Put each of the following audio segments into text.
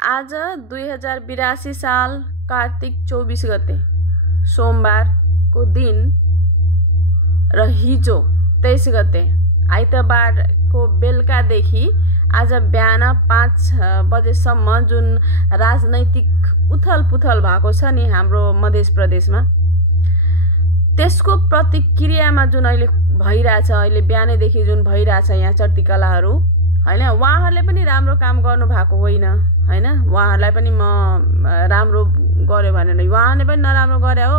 आज 2082 साल कार्तिक 24 गते सोमबारको दिन र हिजो 23 गते आइतबारको बेलुकादेखि आज बिहान 5 बजेसम्म जुन राजनैतिक उथलपुथल भएको छ नि हाम्रो मध्य प्रदेशमा, त्यसको प्रतिक्रियामा जुन अहिले भइरहेछ, अहिले बिहानैदेखि जुन भइरहेछ यहाँ चर्तिकलाहरू हैन, उहाँहरूले पनि राम्रो काम गर्नु भएको होइन हैन, उहाँहरूलाई पनि म राम्रो गर्यो भनेर उहाँले पनि नराम्रो गरे हो।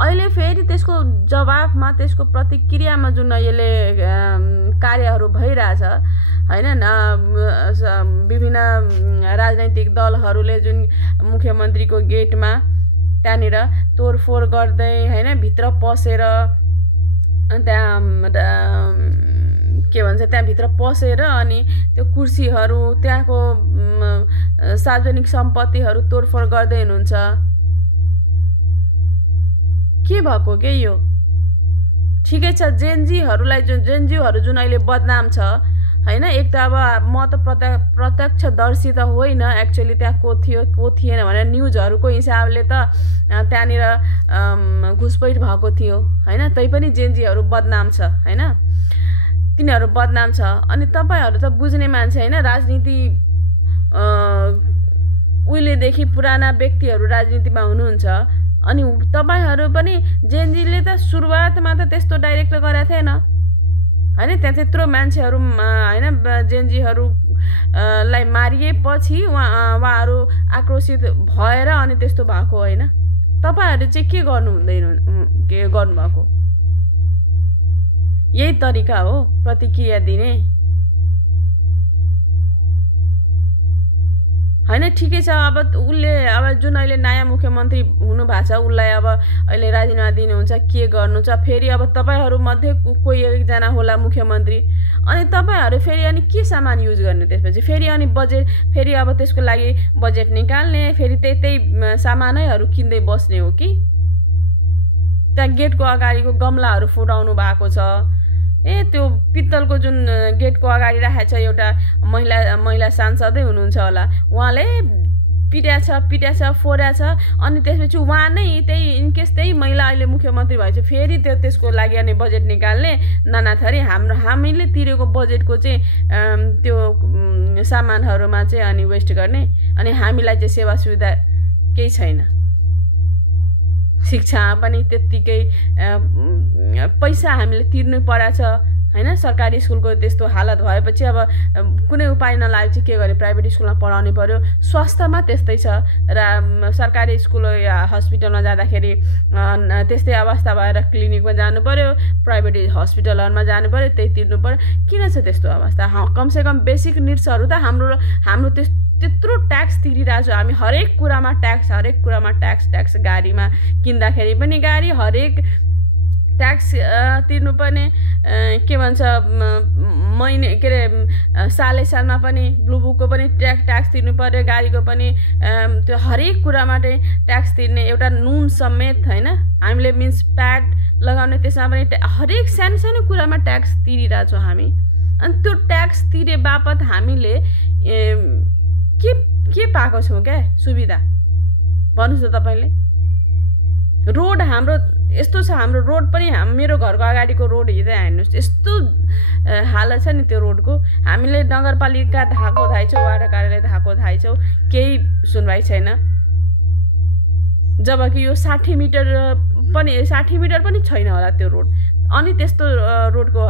अहिले फेरि त्यसको जवाफमा, त्यसको प्रतिक्रियामा जुन अहिले कार्यहरू भइरहेछ हैन, विभिन्न राजनैतिक दलहरूले जुन मुख्यमन्त्रीको गेटमा त्यहाँनिर तोडफोड गर्दै हैन, भित्र पसेर त्यहाँ के भन्छ, त्यहाँभित्र पसेर अनि त्यो कुर्सीहरू, त्यहाँको सार्वजनिक सम्पत्तिहरू तोडफोड गर्दै हुनुहुन्छ। के भएको के यो? ठिकै छ, जेनजीहरूलाई जुन अहिले बदनाम छ हैन, एक त अब म त प्रत्यक्षदर्शी त होइन, एक्चुअली त्यहाँ को थियो को थिएन भनेर न्युजहरूको हिसाबले त त्यहाँनिर घुसपैठ भएको थियो हैन, तैपनि जेनजीहरू बदनाम छ हैन, तिनीहरू बदनाम छ। अनि तपाईहरु त बुझ्ने मान्छे हैन, राजनीति उहिलेदेखि पुराना व्यक्तिहरू राजनीतिमा हुनुहुन्छ, अनि तपाईहरु पनि जेनजीले त सुरुवातमा त त्यस्तो डाइरेक्ट गरेको थिएन हैन, त्यहाँ त्यत्रो मान्छेहरू हैन जेनजीहरू लाई मारिएपछि उहाँहरू आक्रोशित भएर अनि त्यस्तो भएको हैन। तपाईहरु चाहिँ के गर्नु हुँदैन, के गर्नु भएको? यही तरिका हो प्रतिक्रिया दिने हैन। ठिकै छ, अब उसले अब जुन अहिले नयाँ मुख्यमन्त्री हुनु भएको छ उसलाई अब अहिले राजीनामा दिनुहुन्छ, के गर्नु छ फेरि? अब तपाईहरु मध्ये कोही एकजना होला मुख्यमन्त्री, अनि तपाईहरु फेरि अनि के सामान युज गर्ने त्यसपछि? फेरि अनि बजेट, फेरि अब त्यसको लागि बजेट निकाल्ने, फेरि त्यही सामानैहरू किन्दै बस्ने हो कि? त्यहाँ गेटको अगाडिको गमलाहरू फुटाउनु भएको छ। त्यो पित्तलको जुन गेटको अगाडि राखेको छ एउटा महिला सांसदै हुनुहुन्छ होला, उहाँले पिट्या छ फोड्या छ, अनि त्यसपछि उहाँ नै त्यही इनकेस त्यही महिला अहिले मुख्यमन्त्री भएछ फेरि त्यसको लागि अनि बजेट निकाल्ने नानाथरी हामीले तिरेको बजेटको चाहिँ त्यो सामानहरुमा चाहिँ अनि वेस्ट गर्ने, अनि हामीलाई चाहिँ सेवा सुविधा केही छैन। शिक्षा पनि त्यतिकै पैसा हामीले तिर्नु परेछ हैन, सरकारी स्कुलको त्यस्तो हालत भएपछि अब कुनै उपाय नलागेपछि के गरे? प्राइभेट स्कुलमा पढाउनु पर्यो। स्वास्थ्यमा त्यस्तै छ, र सरकारी स्कुल या हस्पिटलमा जाँदाखेरि त्यस्तै अवस्था भएर क्लिनिकमा जानु पर्यो, प्राइभेट हस्पिटलहरुमा जानु पर्यो, त्यही तिर्नु पर्यो। किन छ त्यस्तो अवस्था? कमसेकम बेसिक निड्सहरु त हाम्रो त्यत्रो ट्याक्स तिरिरहेको छ हामी, हरेक कुरामा ट्याक्स, गाडीमा किन्दाखेरि पनि गाडी, हरेक ट्याक्स तिर्नुपर्ने, के भन्छ महिने के अरे सालमा पनि ब्लू बुकको पनि ट्याक्स तिर्नु पर्यो, गाडीको पनि त्यो हरेक कुरामा ट्याक्स तिर्ने, एउटा नुन समेत हैन हामीले मिन्स प्याड लगाउने त्यसमा पनि हरेक सानो कुरामा ट्याक्स तिरिरहेछौँ हामी। अनि त्यो ट्याक्स तिरे बापत हामीले के पाएको छौँ क्या सुविधा? भन्नुहोस् त तपाईले। रोड हाम्रो यस्तो छ, हाम्रो रोड पनि मेरो घरको अगाडिको रोड हेर्नुहोस्, यस्तो हालत छ नि त्यो रोडको। हामीले नगरपालिका धाएको धाइछौँ, वार्ड कार्यालय धाएको धाइछौँ, केही सुनवाई छैन। जबकि यो 60 मिटर पनि छैन होला त्यो रोड, अनि त्यस्तो रोडको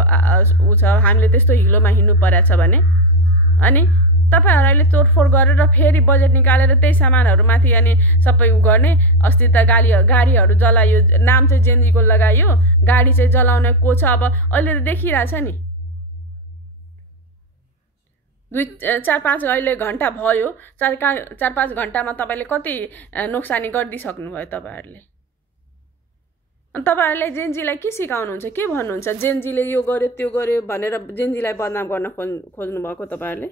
उ छ, हामीले त्यस्तो हिलोमा हिँड्नु परेछ भने अनि तपाईहरु अहिले तोडफोड गरेर फेरि बजेट निकालेर त्यही सामानहरुमाथि अनि सबै उ गर्ने। अस्ति त गाडीहरु जलायो, नाम चाहिँ जेनजीको लगायो, गाडी चाहिँ जलाउने को छ? अब अहिले त देखिरहेछ नि, 2-4-5 अहिले घण्टा भयो, 4-5 घण्टामा तपाईले कति नोक्सानी गरिदिसक्नु भयो तपाईहरुले। अनि तपाईहरुले जेनजीलाई के सिकाउनुहुन्छ, के भन्नुहुन्छ? जेनजीले यो गर्यो त्यो गर्यो भनेर जेनजीलाई बदनाम गर्न खोज्नु भएको तपाईहरुले।